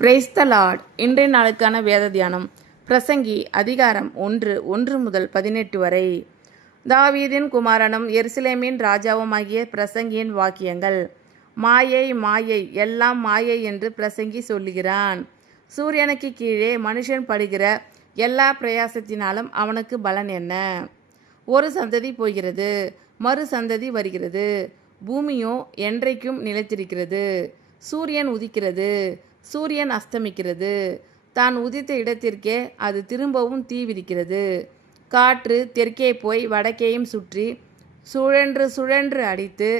Praise the Lord. இன்றைய நாளுக்கான வேத தியானம் பிரசங்கி அதிகாரம் 1:1-18 வரை. தாவீதின் குமாரனும் எருசலேமின் ராஜாவுமாகிய பிரசங்கியின் வாக்கியங்கள். மாயை மாயை, எல்லாம் மாயை என்று பிரசங்கி சொல்லுகிறான். சூரியனுக்கு கீழே மனுஷன் படுகிற எல்லா பிரயாசத்தினாலும் அவனுக்கு பலன் என்ன? ஒரு சந்ததி போகிறது, மறு சந்ததி வருகிறது. பூமியோ என்றைக்கும் நிலைத்திருக்கிறது. சூரியன் உதிக்கிறது, சூரியன் அஸ்தமிக்கிறது. தான் உதித்த இடத்திற்கே அது திரும்பவும் தீவிரிக்கிறது. காற்று தெற்கே போய் வடக்கேயும் சுற்றி சுழன்று சுழன்று அடித்து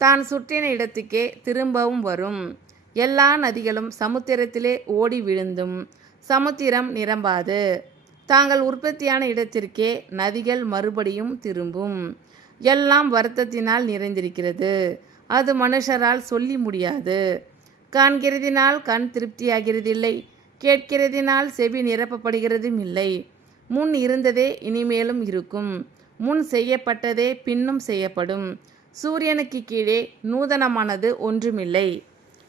தான் சுற்றின இடத்துக்கே திரும்பவும் வரும். எல்லா நதிகளும் சமுத்திரத்திலே ஓடி விழுந்தும் சமுத்திரம் நிரம்பாது. தாங்கள் உற்பத்தியான இடத்திற்கே நதிகள் மறுபடியும் திரும்பும். எல்லாம் வருத்தத்தினால் நிறைந்திருக்கிறது, அது மனுஷரால் சொல்லி முடியாது. காண்கிறதினால் கண் திருப்தியாகிறதில்லை, கேட்கிறதினால் செவி நிரப்பப்படுகிறதும் இல்லை. முன் இருந்ததே இனிமேலும் இருக்கும், முன் செய்யப்பட்டதே பின்னும் செய்யப்படும். சூரியனுக்கு கீழே நூதனமானது ஒன்றுமில்லை.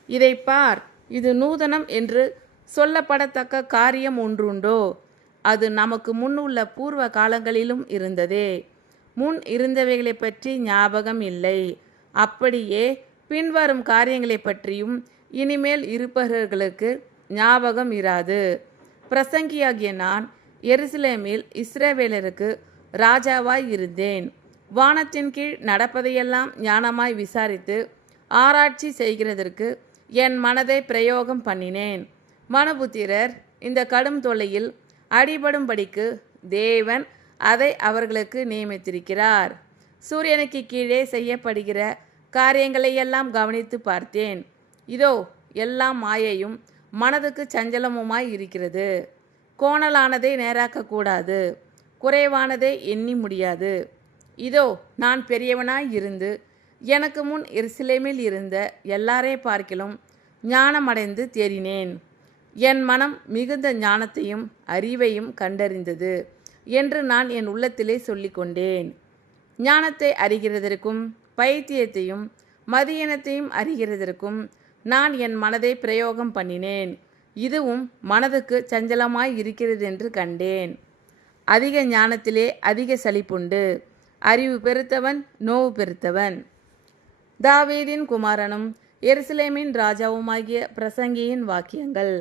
இதை பார், இது நூதனம் என்று சொல்லப்படத்தக்க காரியம் ஒன்றுண்டோ? அது நமக்கு முன் உள்ள பூர்வ காலங்களிலும் இருந்ததே. முன் இருந்தவைகளை பற்றி ஞாபகம் இல்லை, அப்படியே பின்வரும் காரியங்களை பற்றியும் இனிமேல் இருப்பவர்களுக்கு ஞாபகம் இராது. பிரசங்கியாகிய நான் எருசலேமில் இஸ்ரவேலருக்கு ராஜாவாய் இருந்தேன். வானத்தின் கீழ் நடப்பதையெல்லாம் ஞானமாய் விசாரித்து ஆராய்ச்சி செய்கிறதற்கு என் மனதை பிரயோகம் பண்ணினேன். மனுபுத்திரர் இந்த கடும் தொல்லையில் அடிபடும்படிக்கு தேவன் அதை அவர்களுக்கு நியமித்திருக்கிறார். சூரியனுக்கு கீழே செய்யப்படுகிற காரியங்களையெல்லாம் கவனித்து பார்த்தேன். இதோ எல்லாம் மாயையும் மனதுக்கு சஞ்சலமுமாய் இருக்கிறது. கோணலானதை நேராக்கக்கூடாது, குறைவானதை எண்ணி முடியாது. இதோ நான் பெரியவனாய் இருந்து எனக்கு முன் எருசலேமில் இருந்த எல்லாரை பார்க்கிலும் ஞானமடைந்து தேறினேன். என் மனம் மிகுந்த ஞானத்தையும் அறிவையும் கண்டறிந்தது என்று நான் என் உள்ளத்திலே சொல்லிக்கொண்டேன். ஞானத்தை அறிகிறதற்கும் பைத்தியத்தையும் மதியினத்தையும் அறிகிறதற்கும் நான் என் மனதை பிரயோகம் பண்ணினேன். இதுவும் மனதுக்கு சஞ்சலமாய் இருக்கிறது என்று கண்டேன். அதிக ஞானத்திலே அதிக சலிப்புண்டு, அறிவு பெருத்தவன் நோவு பெருத்தவன். தாவீதின் குமாரனும் எருசலேமின் ராஜாவுமாகிய பிரசங்கியின் வாக்கியங்கள்.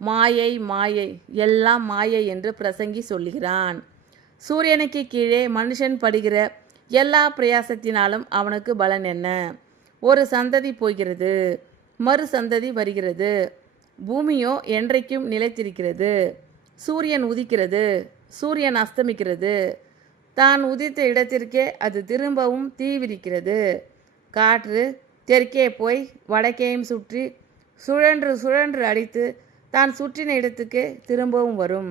மாயை மாயை, எல்லாம் மாயை என்று பிரசங்கி சொல்லுகிறான். சூரியனுக்கு கீழே மனுஷன் படுகிற எல்லா பிரயாசத்தினாலும் அவனுக்கு பலன் என்ன? ஒரு சந்ததி போகிறது, மறு சந்ததி வருகிறது. பூமியோ என்றைக்கும் நிலைத்திருக்கிறது. சூரியன் உதிக்கிறது, சூரியன் அஸ்தமிக்கிறது. தான் உதித்த இடத்திற்கே அது திரும்பவும் தீவிரிக்கிறது. காற்று தெற்கே போய் வடக்கேயும் சுற்றி சுழன்று சுழன்று அடித்து தான் சுற்றின இடத்துக்கே திரும்பவும் வரும்.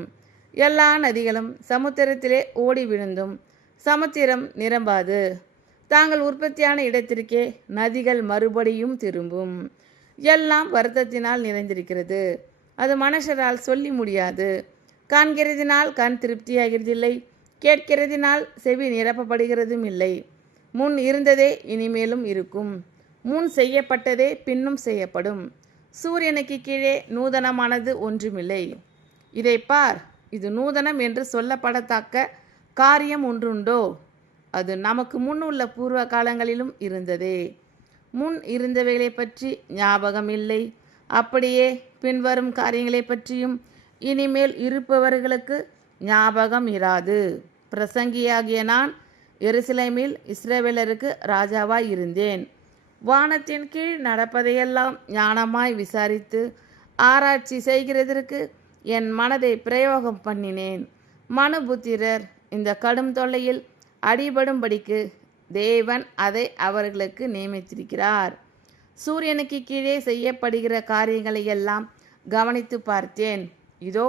எல்லா நதிகளும் சமுத்திரத்திலே ஓடி விழுந்தும் சமுத்திரம் நிரம்பாது. தாங்கள் உற்பத்தியான இடத்திற்கே நதிகள் மறுபடியும் திரும்பும். எல்லாம் வருத்தத்தினால் நிறைந்திருக்கிறது, அது மனுஷரால் சொல்லி முடியாது. காண்கிறதினால் கண் திருப்தியாகிறதில்லை, கேட்கிறதினால் செவி நிரப்பப்படுகிறதும் இல்லை. முன் இருந்ததே இனிமேலும் இருக்கும், முன் செய்யப்பட்டதே பின்னும் செய்யப்படும். சூரியனுக்கு கீழே நூதனமானது ஒன்றுமில்லை. இதை பார், இது நூதனம் என்று சொல்லப்படத்தக்க காரியம் ஒன்றுண்டோ? அது நமக்கு முன் உள்ள பூர்வ காலங்களிலும் இருந்ததே. முன் இருந்தவைகளை பற்றி ஞாபகம் இல்லை, அப்படியே பின்வரும் காரியங்களை பற்றியும் இனிமேல் இருப்பவர்களுக்கு ஞாபகம் இராது. பிரசங்கியாகிய நான் எருசலேமில் இஸ்ரவேலருக்கு ராஜாவாய் இருந்தேன். வானத்தின் கீழ் நடப்பதையெல்லாம் ஞானமாய் விசாரித்து ஆராய்ச்சி செய்கிறதற்கு என் மனதை பிரயோகம் பண்ணினேன். மனுபுத்திரர் இந்த கடும் தொல்லையில் அடிபடும்படிக்கு தேவன் அதை அவர்களுக்கு நியமித்திருக்கிறார். சூரியனுக்கு கீழே செய்யப்படுகிற காரியங்களை எல்லாம் கவனித்து பார்த்தேன். இதோ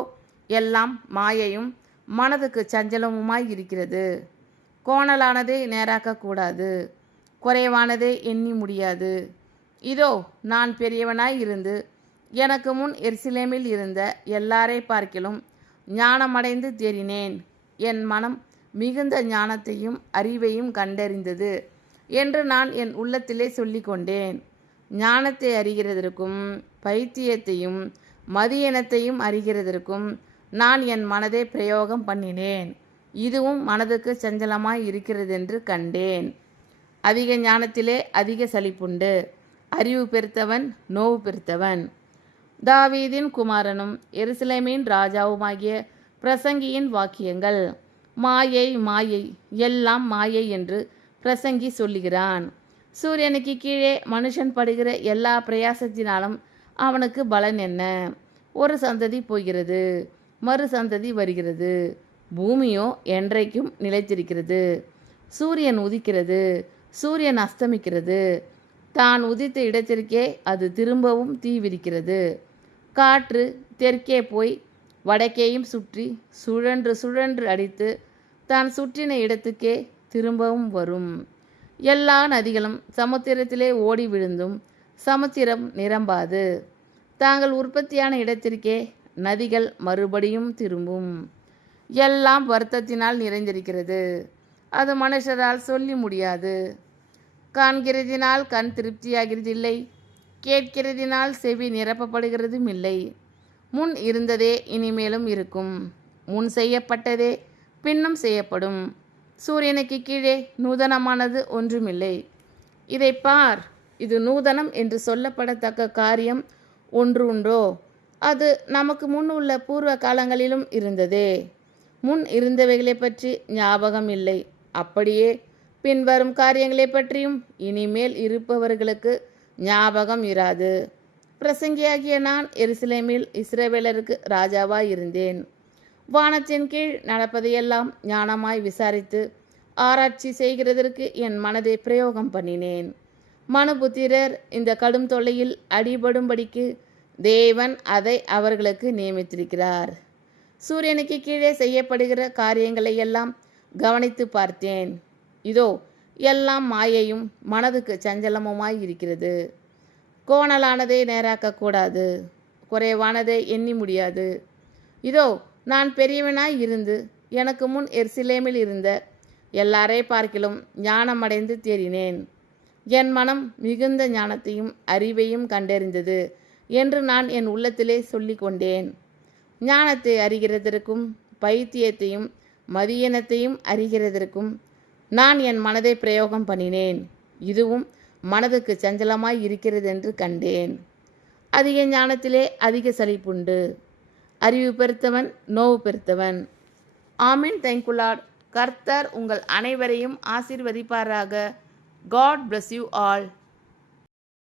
எல்லாம் மாயையும் மனதுக்கு சஞ்சலமுமாய் இருக்கிறது. கோணலானதை நேராக்கக்கூடாது, குறைவானதை எண்ணி முடியாது. இதோ நான் பெரியவனாய் இருந்து எனக்கு முன் எருசலேமில் இருந்த எல்லாரை பார்க்கிலும் ஞானமடைந்து தேறினேன். என் மனம் மிகுந்த ஞானத்தையும் அறிவையும் கண்டறிந்தது என்று நான் என் உள்ளத்திலே சொல்லிக்கொண்டேன். ஞானத்தை அறிகிறதற்கும் பைத்தியத்தையும் மதியினத்தையும் அறிகிறதற்கும் நான் என் மனதை பிரயோகம் பண்ணினேன். இதுவும் மனதுக்கு சஞ்சலமாய் இருக்கிறதென்று கண்டேன். அதிக ஞானத்திலே அதிக சலிப்புண்டு. அறிவு பெருத்தவன் நோவு பெருத்தவன். தாவீதின் குமாரனும் எருசலேமின் ராஜாவுமாகிய பிரசங்கியின் வாக்கியங்கள். மாயை மாயை, எல்லாம் மாயை என்று பிரசங்கி சொல்லுகிறான். சூரியனுக்கு கீழே மனுஷன் படுகிற எல்லா பிரயாசத்தினாலும் அவனுக்கு பலன் என்ன? ஒரு சந்ததி போகிறது, மறு சந்ததி வருகிறது. பூமியோ என்றைக்கும் நிலைத்திருக்கிறது. சூரியன் உதிக்கிறது, சூரியன் அஸ்தமிக்கிறது. தான் உதித்த இடத்திற்கே அது திரும்பவும் தீவிரிக்கிறது. காற்று தெற்கே போய் வடக்கேயும் சுற்றி சுழன்று சுழன்று அடித்து தான் சுற்றின இடத்துக்கே திரும்பவும் வரும். எல்லா நதிகளும் சமுத்திரத்திலே ஓடி விழுந்தும் சமுத்திரம் நிரம்பாது. தாங்கள் உற்பத்தியான இடத்திற்கே நதிகள் மறுபடியும் திரும்பும். எல்லாம் வருத்தத்தினால் நிறைந்திருக்கிறது. அது மனுஷரால் சொல்லி முடியாது. காண்கிறதினால் கண் திருப்தியாகிறதில்லை, கேட்கிறதினால் செவி நிரப்பப்படுகிறதும் இல்லை. முன் இருந்ததே இனிமேலும் இருக்கும், முன் செய்யப்பட்டதே பின்னும் செய்யப்படும். சூரியனுக்கு கீழே நூதனமானது ஒன்றுமில்லை. இதை பார், இது நூதனம் என்று சொல்லப்படத்தக்க காரியம் ஒன்று உண்டோ? அது நமக்கு முன் உள்ள பூர்வ காலங்களிலும் இருந்ததே. முன் இருந்தவைகளை பற்றி ஞாபகம் இல்லை, அப்படியே பின்வரும் காரியங்களை பற்றியும் இனிமேல் இருப்பவர்களுக்கு ஞாபகம் இராது. பிரசங்கியாகிய நான் எருசலேமில் இஸ்ரவேலருக்கு ராஜாவாய் இருந்தேன். வானத்தின் கீழ் நடப்பதையெல்லாம் ஞானமாய் விசாரித்து ஆராய்ச்சி செய்கிறதற்கு என் மனதை பிரயோகம் பண்ணினேன். மனுபுத்திரர் இந்த கடும் தொல்லையில் அடிபடும்படிக்கு தேவன் அதை அவர்களுக்கு நியமித்திருக்கிறார். சூரியனுக்கு கீழே செய்யப்படுகிற காரியங்களை எல்லாம் கவனித்து பார்த்தேன். இதோ எல்லாம் மாயையும் மனதுக்கு சஞ்சலமுமாய் இருக்கிறது. கோணலானதை நேராக்கக்கூடாது, குறைவானதை எண்ணி முடியாது. இதோ நான் பெரியவனாய் இருந்து எனக்கு முன் எருசலேமில் இருந்த எல்லாரை பார்க்கிலும் ஞானமடைந்து தேறினேன். என் மனம் மிகுந்த ஞானத்தையும் அறிவையும் கண்டறிந்தது என்று நான் என் உள்ளத்திலே சொல்லி கொண்டேன். ஞானத்தை அறிகிறதற்கும் பைத்தியத்தையும் மதியனத்தையும் அறிகிறதற்கும் நான் என் மனதை பிரயோகம் பண்ணினேன். இதுவும் மனதுக்கு சஞ்சலமாய் இருக்கிறதென்று கண்டேன். அதிக ஞானத்திலே அதிக சலிப்புண்டு. அறிவு பெருத்தவன் நோவு பெருத்தவன். ஆமீன். Thank you Lord. கர்த்தர் உங்கள் அனைவரையும் ஆசீர்வதிப்பாராக. God bless you all.